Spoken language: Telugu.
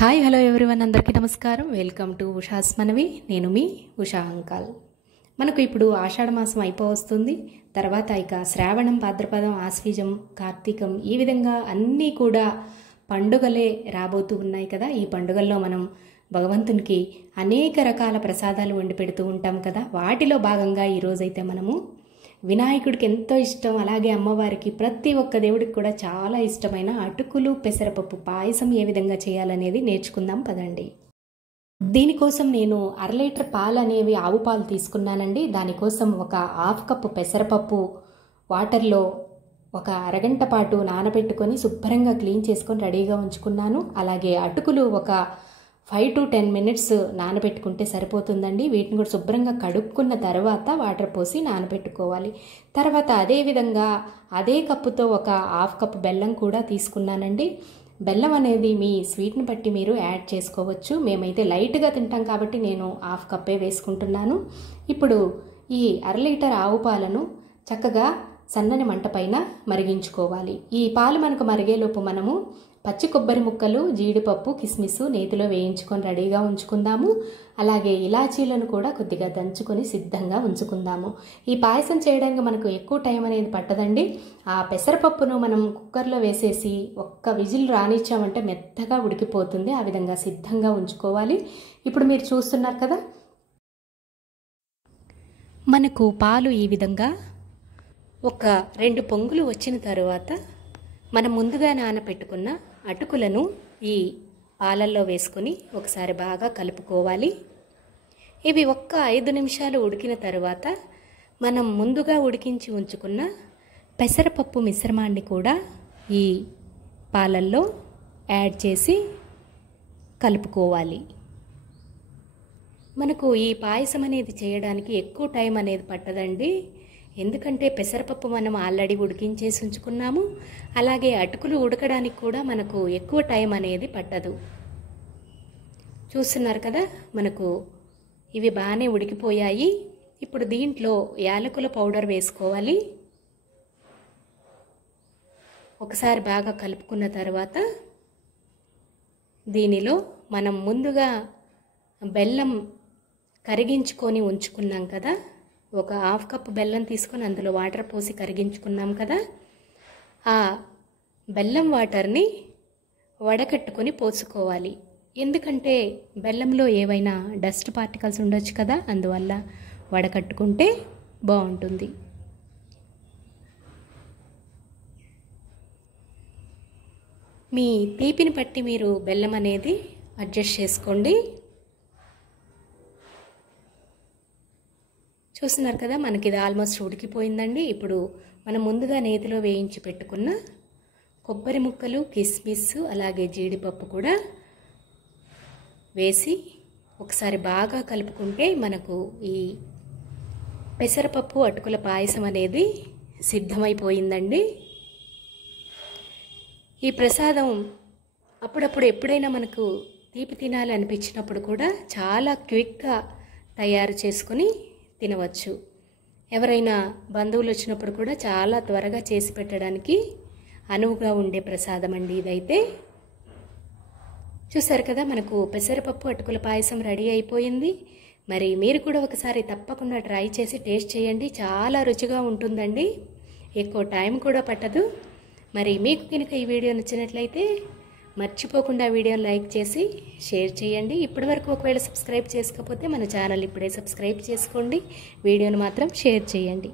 హాయ్ హలో ఎవ్రీవన్, అందరికీ నమస్కారం. వెల్కమ్ టు ఉషాస్ మనవి. నేను మీ ఉషా అంకాల్. మనకు ఇప్పుడు ఆషాఢ మాసం అయిపోవస్తుంది. తర్వాత ఇక శ్రావణం, భాద్రపదం, ఆశ్వీజం, కార్తీకం, ఈ విధంగా అన్నీ కూడా పండుగలే రాబోతూ ఉన్నాయి కదా. ఈ పండుగల్లో మనం భగవంతునికి అనేక రకాల ప్రసాదాలు వండి పెడుతూ ఉంటాం కదా. వాటిలో భాగంగా ఈరోజైతే మనము వినాయకుడికి ఎంతో ఇష్టం, అలాగే అమ్మవారికి, ప్రతి ఒక్క దేవుడికి కూడా చాలా ఇష్టమైన అటుకులు పెసరపప్పు పాయసం ఏ విధంగా చేయాలనేది నేర్చుకుందాం పదండి. దీనికోసం నేను 1/2 లీటర్ పాలు అనేవి ఆవు పాలు తీసుకున్నానండి. దానికోసం ఒక 1/2 కప్పు పెసరపప్పు వాటర్లో ఒక అరగంట పాటు నానబెట్టుకొని శుభ్రంగా క్లీన్ చేసుకొని రెడీగా ఉంచుకున్నాను. అలాగే అటుకులు ఒక 5 to 10 మినిట్స్ నానబెట్టుకుంటే సరిపోతుందండి. వీటిని కూడా శుభ్రంగా కడుక్కున్న తర్వాత వాటర్ పోసి నానబెట్టుకోవాలి. తర్వాత అదేవిధంగా అదే కప్పుతో ఒక 1/2 కప్పు బెల్లం కూడా తీసుకున్నానండి. బెల్లం అనేది మీ స్వీట్ని బట్టి మీరు యాడ్ చేసుకోవచ్చు. మేమైతే లైట్గా తింటాం కాబట్టి నేను 1/2 కప్పే వేసుకుంటున్నాను. ఇప్పుడు ఈ 1/2 లీటర్ ఆవు పాలను చక్కగా సన్నని మంట పైన మరిగించుకోవాలి. ఈ పాలు మనకు మరిగేలోపు మనము పచ్చి కొబ్బరి ముక్కలు, జీడిపప్పు, కిస్మిస్ నేతిలో వేయించుకొని రెడీగా ఉంచుకుందాము. అలాగే ఇలాచీలను కూడా కొద్దిగా దంచుకొని సిద్ధంగా ఉంచుకుందాము. ఈ పాయసం చేయడానికి మనకు ఎక్కువ టైం అనేది పట్టదండి. ఆ పెసరపప్పును మనం కుక్కర్లో వేసేసి ఒక్క విజిల్ రానిచ్చామంటే మెత్తగా ఉడికిపోతుంది. ఆ విధంగా సిద్ధంగా ఉంచుకోవాలి. ఇప్పుడు మీరు చూస్తున్నారు కదా, మనకు పాలు ఈ విధంగా ఒక 2 పొంగులు వచ్చిన తర్వాత మనం ముందుగా నానబెట్టుకున్న అటుకులను ఈ పాలల్లో వేసుకొని ఒకసారి బాగా కలుపుకోవాలి. ఇవి ఒక్క 5 నిమిషాలు ఉడికిన తర్వాత మనం ముందుగా ఉడికించి ఉంచుకున్న పెసరపప్పు మిశ్రమాన్ని కూడా ఈ పాలల్లో యాడ్ చేసి కలుపుకోవాలి. మనకు ఈ పాయసం అనేది చేయడానికి ఎక్కువ టైం అనేది పట్టదండి. ఎందుకంటే పెసరపప్పు మనం ఆల్రెడీ ఉడికించేసి ఉంచుకున్నాము. అలాగే అటుకులు ఉడకడానికి కూడా మనకు ఎక్కువ టైం అనేది పట్టదు. చూస్తున్నారు కదా, మనకు ఇవి బాగానే ఉడికిపోయాయి. ఇప్పుడు దీంట్లో యాలకుల పౌడర్ వేసుకోవాలి. ఒకసారి బాగా కలుపుకున్న తర్వాత దీనిలో మనం ముందుగా బెల్లం కరిగించుకొని ఉంచుకున్నాం కదా, ఒక 1/2 కప్పు బెల్లం తీసుకొని అందులో వాటర్ పోసి కరిగించుకున్నాం కదా, ఆ బెల్లం వాటర్ని వడకట్టుకొని పోసుకోవాలి. ఎందుకంటే బెల్లంలో ఏవైనా డస్ట్ పార్టికల్స్ ఉండొచ్చు కదా, అందువల్ల వడకట్టుకుంటే బాగుంటుంది. మీ తీపిని బట్టి మీరు బెల్లం అనేది అడ్జస్ట్ చేసుకోండి. చూస్తున్నారు కదా, మనకి ఇది ఆల్మోస్ట్ ఉడికిపోయిందండి. ఇప్పుడు మనం ముందుగా నేతిలో వేయించి పెట్టుకున్న కొబ్బరి ముక్కలు, కిస్మిస్, అలాగే జీడిపప్పు కూడా వేసి ఒకసారి బాగా కలుపుకుంటే మనకు ఈ పెసరపప్పు అటుకుల పాయసం అనేది సిద్ధమైపోయిందండి. ఈ ప్రసాదం అప్పుడప్పుడు ఎప్పుడైనా మనకు తీపి తినాలి అనిపించినప్పుడు కూడా చాలా క్విక్గా తయారు చేసుకొని తినవచ్చు. ఎవరైనా బంధువులు వచ్చినప్పుడు కూడా చాలా త్వరగా చేసి పెట్టడానికి అనువుగా ఉండే ప్రసాదం అండి ఇదైతే. చూసారు కదా, మనకు పెసరపప్పు అటుకుల పాయసం రెడీ అయిపోయింది. మరి మీరు కూడా ఒకసారి తప్పకుండా ట్రై చేసి టేస్ట్ చేయండి. చాలా రుచిగా ఉంటుందండి, ఎక్కువ టైం కూడా పట్టదు. మరి మీకు కనుక ఈ వీడియో నచ్చినట్లయితే మర్చిపోకుండా వీడియోని లైక్ చేసి షేర్ చేయండి. ఇప్పటివరకు ఒకవేళ సబ్స్క్రైబ్ చేసుకోకపోతే మన ఛానల్ ఇప్పుడే సబ్స్క్రైబ్ చేసుకోండి. వీడియోని మాత్రం షేర్ చేయండి.